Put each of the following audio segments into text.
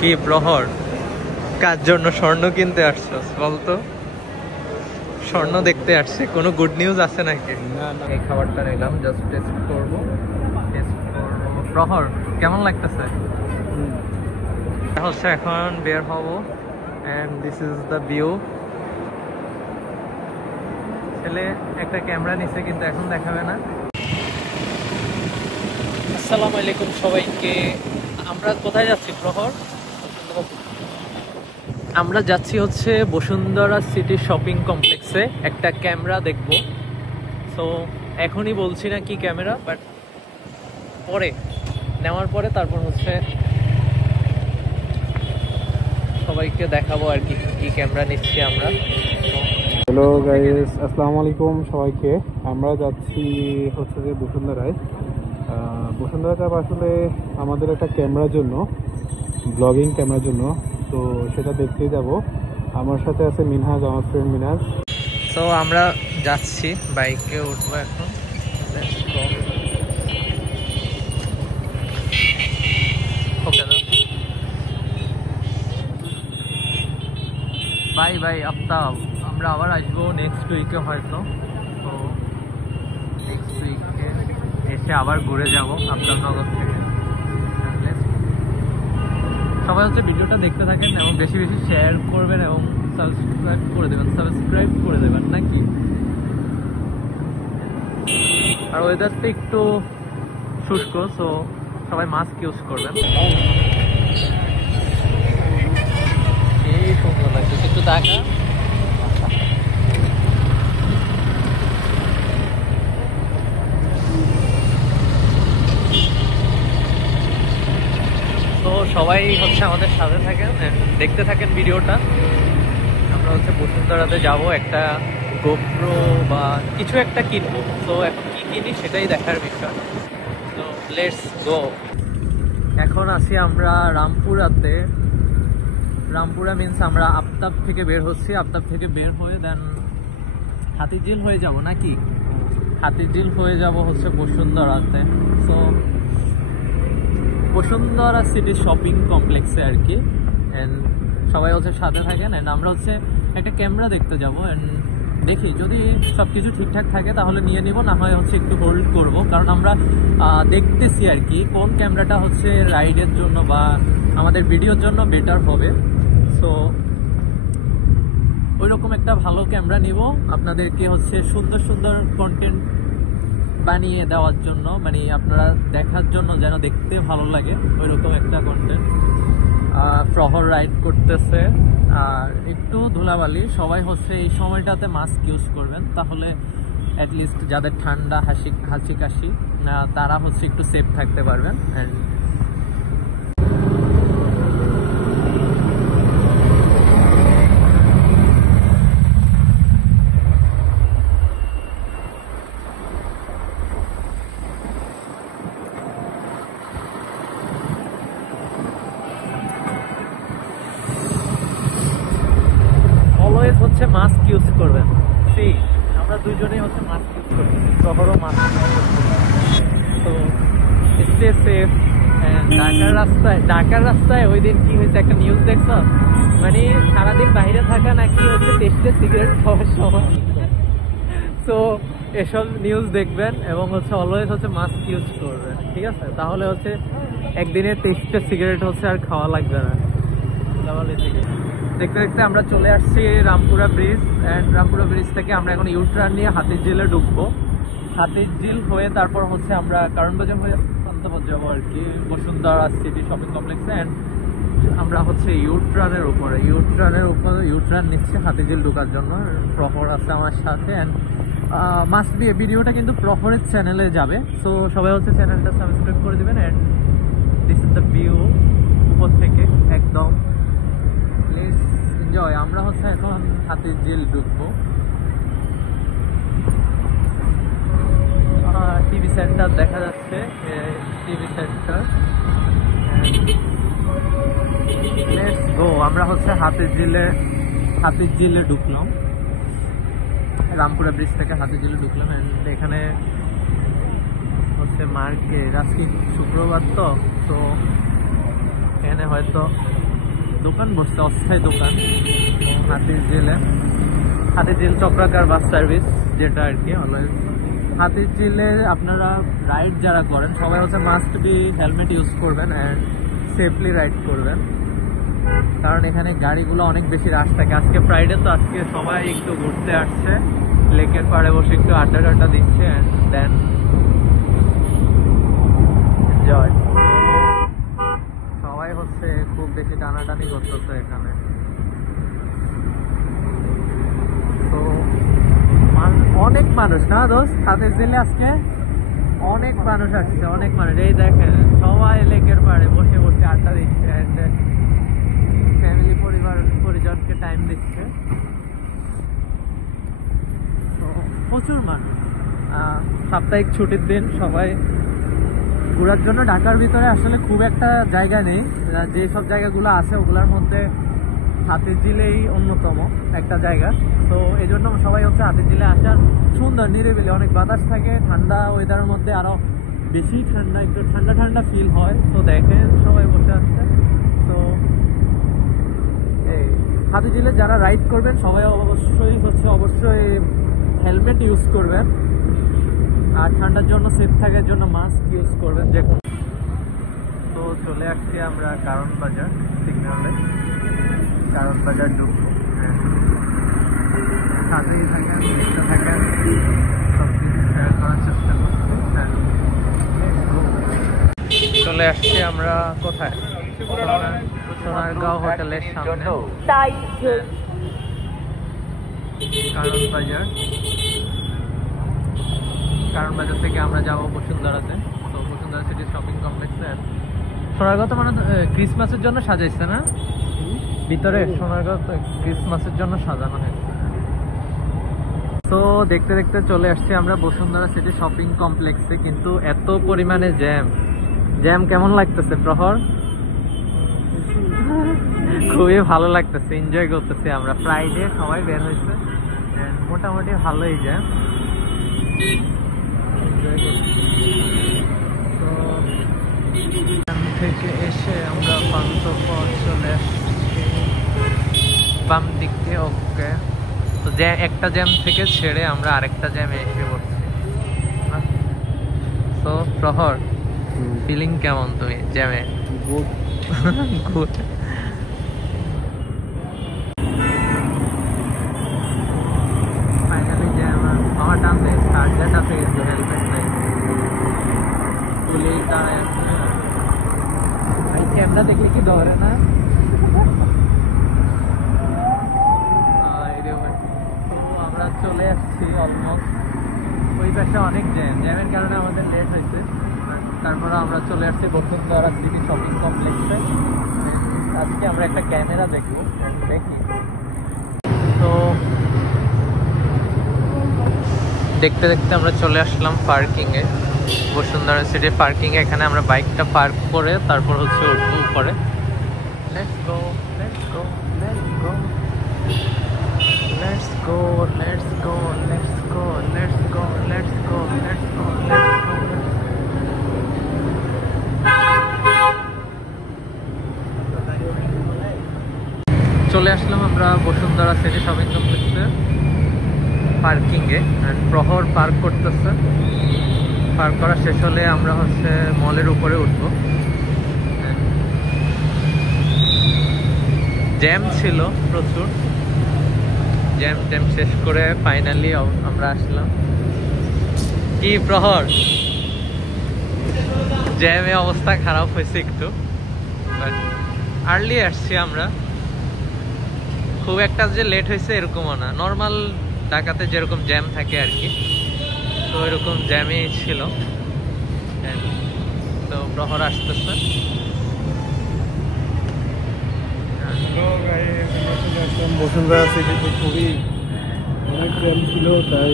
কি প্রহর, কার জন্য স্বর্ণ কিনতে আসছস বলতো? স্বর্ণ দেখতে আসছে, কোনো গুড নিউজ আছে নাকি? না না, এই খাবারটা নিলাম, জাস্ট টেস্ট করব। প্রহর কেমন লাগতেছে? হচ্ছে এখন বের হব and this is the view. ছেলে একটা ক্যামেরা নিছে কিন্তু এখন দেখাবে না। আসসালামু আলাইকুম সবাইকে। আমরা কোথায় যাচ্ছি প্রহর? আমরা যাচ্ছি হচ্ছে বসুন্ধরা সিটি শপিং কমপ্লেক্সে একটা ক্যামেরা দেখব। সো এখনই বলছি না কি ক্যামেরা, বাট পরে নেওয়ার পরে তারপর হচ্ছে সবাইকে দেখাবো আর কি কি ক্যামেরা নিচ্ছি আমরা। হ্যালো গাইস, আসসালামু আলাইকুম সবাইকে। আমরা যাচ্ছি হচ্ছে যে বসুন্ধরায়। বসুন্ধরা যাব আসলে আমাদের একটা ক্যামেরার জন্য, ব্লগিং ক্যামেরার জন্য। তো সেটা দেখতেই যাব। আমার সাথে আছে মিনহাজ, আমার ফ্রেন্ড মিনহাজ। সো আমরা যাচ্ছি, বাইকে উঠবো এখন। ওকে না বাই বাই আফতাব, আমরা আবার আসবো নেক্সট উইকে হয়তো। তো নেক্সট উইকে এসে আবার ঘুরে যাবো আফতাবনগর থেকে। সবাই হচ্ছে ভিডিওটা দেখতে থাকেন এবং বেশি বেশি শেয়ার করবেন এবং সাবস্ক্রাইব করে দেবেন নাকি। আর ওয়েদারটা একটু শুষ্ক, সো সবাই মাস্ক ইউজ করবেন। এই সুন্দর লাগছে, একটু দেখা। তো সবাই হচ্ছে আমাদের সাথে থাকেন, দেখতে থাকেন ভিডিওটা। আমরা হচ্ছে বসুন্ধরাতে যাব, একটা গোপ্রো বা কিছু একটা কিনবো। তো এখন কি কিনি সেটাই দেখার বিষয়। তো লেটস গো। এখন আসি আমরা রামপুরাতে। রামপুরা মিনস আমরা আফতাব থেকে বের হচ্ছি। আফতাব থেকে বের হয়ে দেন হাতিঝিল হয়ে যাব নাকি? হাতিঝিল হয়ে যাব হচ্ছে বসুন্ধরাতে। সো বসুন্ধরা সিটি শপিং কমপ্লেক্সে আর কি। অ্যান্ড সবাই হচ্ছে সাথে থাকেন। অ্যান্ড আমরা হচ্ছে একটা ক্যামেরা দেখতে যাবো। অ্যান্ড দেখি যদি সব কিছু ঠিকঠাক থাকে তাহলে নিয়ে নিব, না হয় হচ্ছে একটু হোল্ড করব। কারণ আমরা দেখতেছি আর কি কোন ক্যামেরাটা হচ্ছে রাইডের জন্য বা আমাদের ভিডিওর জন্য বেটার হবে। সো ওইরকম একটা ভালো ক্যামেরা নিব আপনাদেরকে হচ্ছে সুন্দর সুন্দর কন্টেন্ট বানিয়ে দেওয়ার জন্য, মানে আপনারা দেখার জন্য যেন দেখতে ভালো লাগে ওইরকম একটা কন্টেন্ট। প্রহর রাইড করতেছে আর একটু ধুলাবালি। সবাই হচ্ছে এই সময়টাতে মাস্ক ইউজ করবেন, তাহলে অ্যাটলিস্ট যাদের ঠান্ডা হাঁচি কাশি তারা হচ্ছে একটু সেফ থাকতে পারবেন। অ্যান্ড হচ্ছে মাস্ক ইউজ করবেন। সেই আমরা দুইজনেই হচ্ছে মাস্ক ইউজ করছি, শহরও মাস্ক ইউজ করছি। তো স্টে সেফ। ঢাকার রাস্তায় ওই দিন কি হয়েছে একটা নিউজ দেখছ? মানে সারাদিন বাইরে থাকা নাকি হচ্ছে টেস্টে সিগারেট খাওয়ার সময়। তো এসব নিউজ দেখবেন এবং হচ্ছে অলওয়েজ হচ্ছে মাস্ক ইউজ করবেন, ঠিক আছে? তাহলে হচ্ছে একদিনে টেস্টে সিগারেট হচ্ছে আর খাওয়া লাগবে না। দেখতে দেখতে আমরা চলে আসছি Rampura bridge. And Rampura bridge থেকে আমরা এখন ইউটার্ন নিয়ে হাতিঝিলে ঢুকবো। হাতিঝিল হয়ে তারপর হচ্ছে আমরা কারণবাজার হয়ে পান্তাবাদ যাবো আর কি, বসুন্ধরা সিটি শপিং কমপ্লেক্সে। অ্যান্ড আমরা হচ্ছে ইউটার্নের উপরে ইউটার্ন নিচ্ছে হাতিঝিল ঢোকার জন্য। প্রহর আছে আমার সাথে। অ্যান্ড মাস্ট বি ভিডিওটা কিন্তু প্রহরের চ্যানেলে যাবে। সো সবাই হচ্ছে চ্যানেলটা সাবস্ক্রাইব করে দেবেন। And this is the view উপর থেকে একদম। এনজয়। আমরা হচ্ছে এখন হাতিঝিল ঢুকবো। টিভি সেন্টার দেখা যাচ্ছে, টিভি সেন্টার। আমরা হচ্ছে হাতিঝিলে ঢুকলাম। রামপুরা ব্রিজ থেকে হাতিঝিলে ঢুকলাম। এখানে হচ্ছে মার্কেট, আজকে শুক্রবার তো এখানে হয়তো দোকান বসছে, অস্থায়ী দোকান হাতির ঝিলে। হাতির ঝিল চক্রাকার বাস সার্ভিস যেটা আর কি অলওয়েজ। হাতির ঝিলে আপনারা রাইড যারা করেন সবাই হচ্ছে মাস্ট বি হেলমেট ইউজ করবেন অ্যান্ড সেফলি রাইড করবেন, কারণ এখানে গাড়িগুলো অনেক বেশি রাশ থাকে। আজকে ফ্রাইডে তো আজকে সবাই একটু ঘুরতে আসছে, লেকের পাড়ে বসে একটু আড্ডা টাড্ডা দিচ্ছে অ্যান্ড দেন এনজয়। সবাই হচ্ছে খুব বেশি টানাটানি করতেছে এখানে। তো অনেক মানুষ না দোস্ত হাতির ঝিলে আজকে অনেক মানুষ আসছে, অনেক মানুষ। এই দেখেন সবাই লেকের পাড়ে বসে বসে আড্ডা দিচ্ছে অ্যান্ড ফ্যামিলি পরিজনকে টাইম দিচ্ছে। তো প্রচুর মানুষ, সাপ্তাহিক ছুটির দিন সবাই ঘোরার জন্য। ঢাকার ভিতরে আসলে খুব একটা জায়গা নেই, যেসব জায়গাগুলো আছে ওগুলোর মধ্যে হাতির ঝিলেই অন্যতম একটা জায়গা। তো এই জন্য সবাই হচ্ছে হাতির ঝিলে আসার। সুন্দর নিরিবিলি, অনেক বাতাস থাকে, ঠান্ডা ওয়েদারের মধ্যে আরো বেশি ঠান্ডা, একটু ঠান্ডা ঠান্ডা ফিল হয়। তো দেখেন সবাই বসে আসছে। তো এই হাতির ঝিলে যারা রাইড করবেন সবাই অবশ্যই হেলমেট ইউজ করবেন, আর ঠান্ডার জন্য সেফ থাকার জন্য মাস্ক ইউজ করবেন যে কোনো। তো চলে আসছি আমরা কারণ বাজার সিগন্যালে, কারণ বাজার ঢুকবো। সাথেই থাকেন, দেখতে থাকেন, সব কিছু শেয়ার করার চেষ্টা করছি। চলে আসছি আমরা কোথায়? সোনারগাঁও হোটেলের সামনে কারণ বাজার। কারণ বাজার থেকে আমরা যাবো বসুন্ধরাতে। তো বসুন্ধরা সিটি শপিং কমপ্লেক্সে। সোনারগাঁও তো মানে ক্রিসমাসের জন্য সাজাইছে না ভিতরে? সোনারগাঁও ক্রিসমাসের জন্য সাজানো হয়েছে। তো দেখতে দেখতে চলে আসছি আমরা বসুন্ধরা সিটি শপিং কমপ্লেক্সে, কিন্তু এত পরিমাণে জ্যাম কেমন লাগতেছে প্রহর? খুবই ভালো লাগতেছে, এনজয় করতেছি আমরা। ফ্রাইডে সবাই বের হয়েছে, মোটামুটি ভালোই জ্যাম। তো এখান থেকে এসে আমরা পান্থপথ চলে আসছি বাম দিক দিয়ে। ওকে, তো একটা জ্যাম থেকে ছেড়ে আমরা আরেকটা জ্যামে এসে পড়ছি। তো প্রহর, ফিলিং কেমন তুমি জ্যামে? Good good. Finally jam. আমার ডান দেয় চার্জার আছে কিন্তু হেলমেট নাই। পুলিশ দাঁড়ায় আছে, ক্যামেরা দেখলে কি ধরে না? আমরা চলে আসছি অলমোস্ট। ওই পাশে অনেক জ্যামের কারণে আমাদের লেট হয়েছে। তারপরে আমরা চলে আসছি বসুন্ধরা সিটি শপিং কমপ্লেক্সে। আজকে আমরা একটা ক্যামেরা দেখবো, দেখি। তো দেখতে দেখতে আমরা চলে আসলাম পার্কিংয়ে, বসুন্ধরা সিটি পার্কিংয়ে। এখানে আমরা বাইকটা পার্ক করে তারপর হচ্ছে উঠবো উপরে। Let's go, let's go, let's go, let's go, let's go, let's go, let's go, let's go, let's go, let's go. চলে আসলাম আমরা বসুন্ধরা সিটি শপিং কমপ্লেক্সে পার্কিংয়ে। প্রহর পার্ক করতেছে। পার্ক করা শেষ হলে আমরা হচ্ছে মলের উপরে উঠবো। জ্যাম ছিল প্রচুর, জ্যাম শেষ করে ফাইনালি আমরা আসলাম। কি প্রহর, জ্যামে অবস্থা খারাপ হয়েছে একটু, বাট আর্লি আসছি আমরা। খুব একটা যে লেট হয়েছে এরকমও না, নর্মাল ঢাকাতে যেরকম জ্যাম থাকে আর কি, তো এরকম জ্যামই ছিল। তো প্রহর আসতেছে। বসুন্ধরা সিটিতে খুবই অনেক জ্যাম ছিল, তাই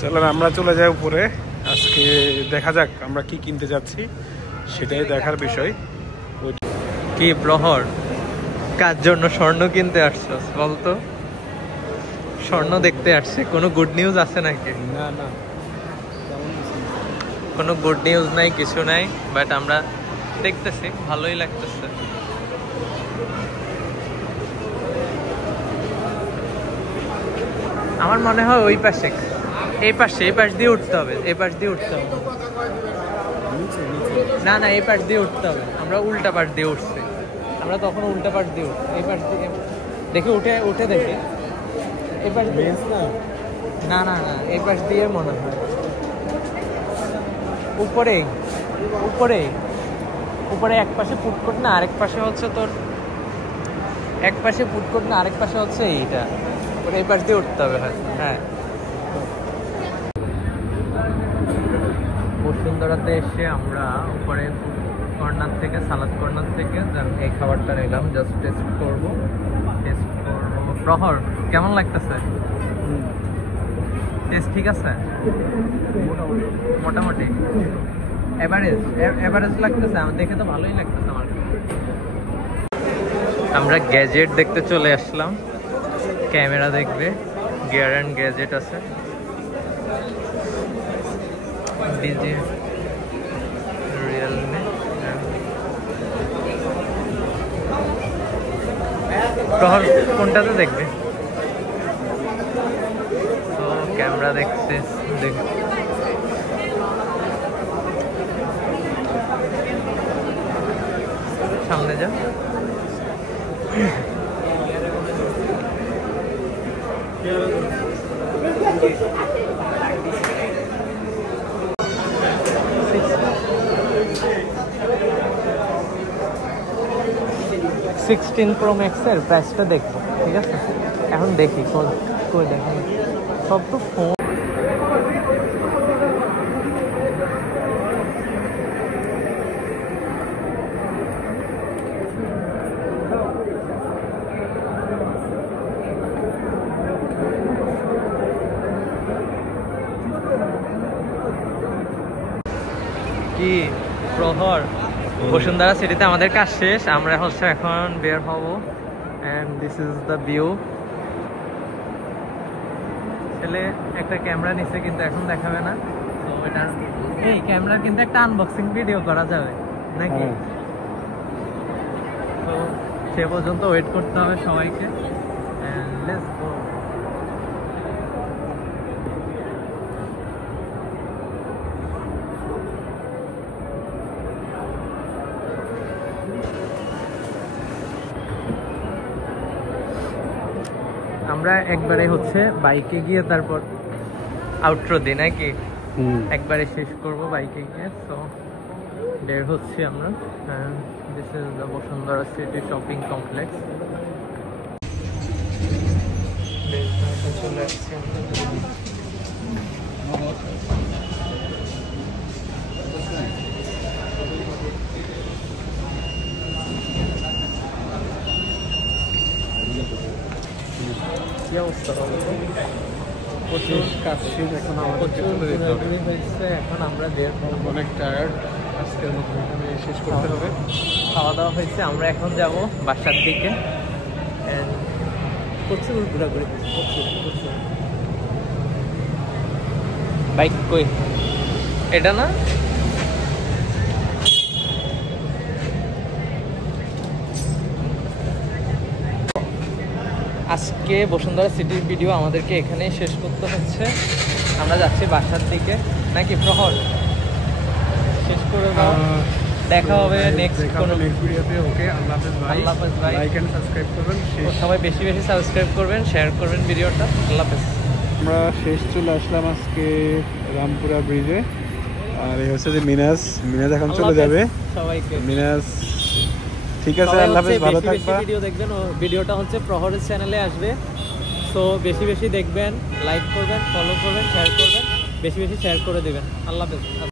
চলেন আমরা চলে যাই উপরে। আজকে দেখা যাক আমরা কি কিনতে যাচ্ছি, সেটাই দেখার বিষয়। কি প্রহর, কার জন্য স্বর্ণ কিনতে আসছস বলতো? স্বর্ণ দেখতে আসছে, কোনো গুড নিউজ আছে নাকি? না না, কোনো গুড নিউজ নাই, কিছু নাই, বাট আমরা দেখতেছি, ভালোই লাগতেছে। আমার মনে হয় ওই পাশে, এই পাশ দিয়ে উঠতে হবে, এই পাশ দিয়ে উঠতে হবে। না না, এই পাশ দিয়ে উঠতে হবে, আমরা উল্টা পাশ দিয়ে উঠছি, আমরা তখন উল্টা পাশ দিয়ে উঠছি, এই পাশ দিয়ে দেখি উঠে দেখি। এই পাশ দিয়ে না না না, এই পাশ দিয়ে মনে হয় উপরে উপরে উপরে এক পাশে ফুটকোট না, আরেক পাশে হচ্ছে তোর, এক পাশে ফুটকোট না, আরেক পাশে হচ্ছে এইটা, ওটা এই পাশ দিয়ে উঠতে হবে। হ্যাঁ, বসুন্ধরাতে এসে আমরা উপরে কর্নার থেকে, সালাদ কর্নার থেকে এই খাবারটা নিলাম, জাস্ট টেস্ট করবো। প্রহর, কেমন লাগতেছে? টেস্ট ঠিক আছে? মোটামুটি এভারেজ লাগতেছে, আমার দেখে তো ভালোই লাগতেছে আমার। আমরা গ্যাজেট দেখতে চলে আসলাম, ক্যামেরা দেখবে, গিয়ার অ্যান্ড গ্যাজেট আছে, ডিজি, রিয়েলমি। প্রহর কোনটাতে দেখবে? তো ক্যামেরা দেখছে, দেখ সামনে যা। সিক্সটিন প্রো ম্যাক্সের প্রাইসটা দেখবো, ঠিক আছে? এখন দেখি কই দেখেন, সব তো ফোন। কি প্রহর, বসুন্ধরা সিটিতে আমাদের কাজ শেষ, আমরা হচ্ছে এখন বের হব। And this is the view. ছেলে একটা ক্যামেরা নিচ্ছে, কিন্তু এখন দেখাবে না। তো এটা, এই ক্যামেরার কিন্তু একটা আনবক্সিং ভিডিও করা যাবে নাকি? তো সে পর্যন্ত ওয়েট করতে হবে সবাইকে। Let's go. আমরা একবারে হচ্ছে বাইকে গিয়ে তারপর আউটরো দিই নাকি? একবারে শেষ করব বাইকে গিয়ে। তো বের হচ্ছি আমরা। This is the Bashundhara city shopping complex. চলে আসছি কি অবস্থা হবে? প্রচুর কাজ শেষ, এখন এখন আমরা অনেক টায়ার্ড, আজকের মতো এখানে শেষ করতে হবে। খাওয়া দাওয়া হয়েছে, আমরা এখন যাব বাসার দিকে। প্রচুর ঘোরাঘুরি, প্রচুর। বাইক কই? এটা না, আজকে বসুন্ধরা সিটির ভিডিও আমাদেরকে এখানেই শেষ করতে হচ্ছে। আমরা যাচ্ছি বাসার দিকে নাকি? প্রহর, শেষ করে দাও। দেখা হবে নেক্সট কোনো ভিডিওতে। ওকে, আল্লাহ হাফেজ ভাই। লাইক এন্ড সাবস্ক্রাইব করবেন, সবাই বেশি বেশি সাবস্ক্রাইব করবেন, শেয়ার করবেন ভিডিওটা। আল্লাহ হাফেজ। আমরা শেষ চলে আসলাম আজকে রামপুরা ব্রিজে। আর এই হচ্ছে যে মিনাজ এখন চলে যাবে সবাইকে। মিনাজ, ঠিক আছে, আল্লাহ হাফেজ, ভালো থাকবা। ভিডিও দেখবেন, ও ভিডিওটা হচ্ছে প্রহরের চ্যানেলে আসবে। সো বেশি বেশি দেখবেন, লাইক করবেন, ফলো করবেন, শেয়ার করবেন, বেশি বেশি শেয়ার করে দেবেন। আল্লাহ হাফেজ।